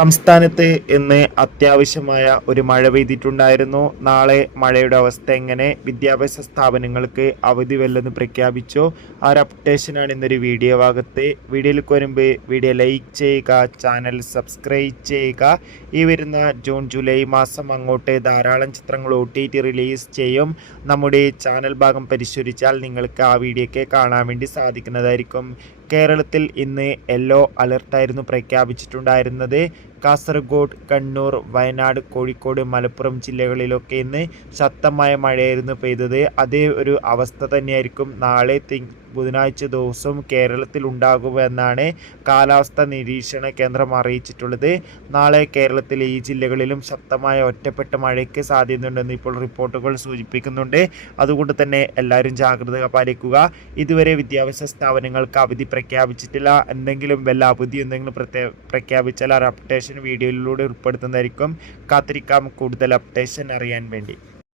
സംസ്ഥാനത്ത് ഇന്ന് അത്യാവശ്യമായ ഒരു മഴ പെയ്തിട്ടുണ്ടായിരുന്നു. നാളെ മഴയുടെ അവസ്ഥ എങ്ങനെ? വിദ്യാഭ്യാസ സ്ഥാപനങ്ങൾക്ക് അവധി വല്ലതും പ്രഖ്യാപിച്ചോ? ആ ഒരു അപ്ഡേഷനാണ് ഇന്നൊരു വീഡിയോ ഭാഗത്ത്. വീഡിയോയിലേക്ക് വരുമ്പോൾ വീഡിയോ ലൈക്ക് ചെയ്യുക, ചാനൽ സബ്സ്ക്രൈബ് ചെയ്യുക. ഈ വരുന്ന ജൂൺ ജൂലൈ മാസം അങ്ങോട്ട് ധാരാളം ചിത്രങ്ങൾ OTT റിലീസ് ചെയ്യും. നമ്മുടെ ചാനൽ ഭാഗം പരിശോധിച്ചാൽ നിങ്ങൾക്ക് ആ വീഡിയോയ്ക്ക് കാണാൻ വേണ്ടി സാധിക്കുന്നതായിരിക്കും. കേരളത്തിൽ ഇന്ന് യെല്ലോ അലർട്ടായിരുന്നു പ്രഖ്യാപിച്ചിട്ടുണ്ടായിരുന്നത്. കാസർഗോഡ്, കണ്ണൂർ, വയനാട്, കോഴിക്കോട്, മലപ്പുറം ജില്ലകളിലൊക്കെ ഇന്ന് ശക്തമായ മഴയായിരുന്നു പെയ്തത്. അതേ ഒരു അവസ്ഥ തന്നെയായിരിക്കും നാളെ ബുധനാഴ്ച ദിവസവും കേരളത്തിൽ ഉണ്ടാകുമെന്നാണ് കാലാവസ്ഥാ നിരീക്ഷണ കേന്ദ്രം അറിയിച്ചിട്ടുള്ളത്. നാളെ കേരളത്തിലെ ഈ ജില്ലകളിലും ശക്തമായ ഒറ്റപ്പെട്ട മഴയ്ക്ക് സാധ്യതയുണ്ടെന്ന് ഇപ്പോൾ റിപ്പോർട്ടുകൾ സൂചിപ്പിക്കുന്നുണ്ട്. അതുകൊണ്ട് തന്നെ എല്ലാവരും ജാഗ്രത പാലിക്കുക. ഇതുവരെ വിദ്യാഭ്യാസ സ്ഥാപനങ്ങൾക്ക് അവധി പ്രഖ്യാപിച്ചിട്ടില്ല. എന്തെങ്കിലും വല്ല അവധി എന്തെങ്കിലും പ്രഖ്യാപിച്ചാൽ ആ അപ്ഡേഷൻ വീഡിയോയിലൂടെ ഉൾപ്പെടുത്തുന്നതായിരിക്കും. കാത്തിരിക്കാം കൂടുതൽ അപ്ഡേഷൻ അറിയാൻ വേണ്ടി.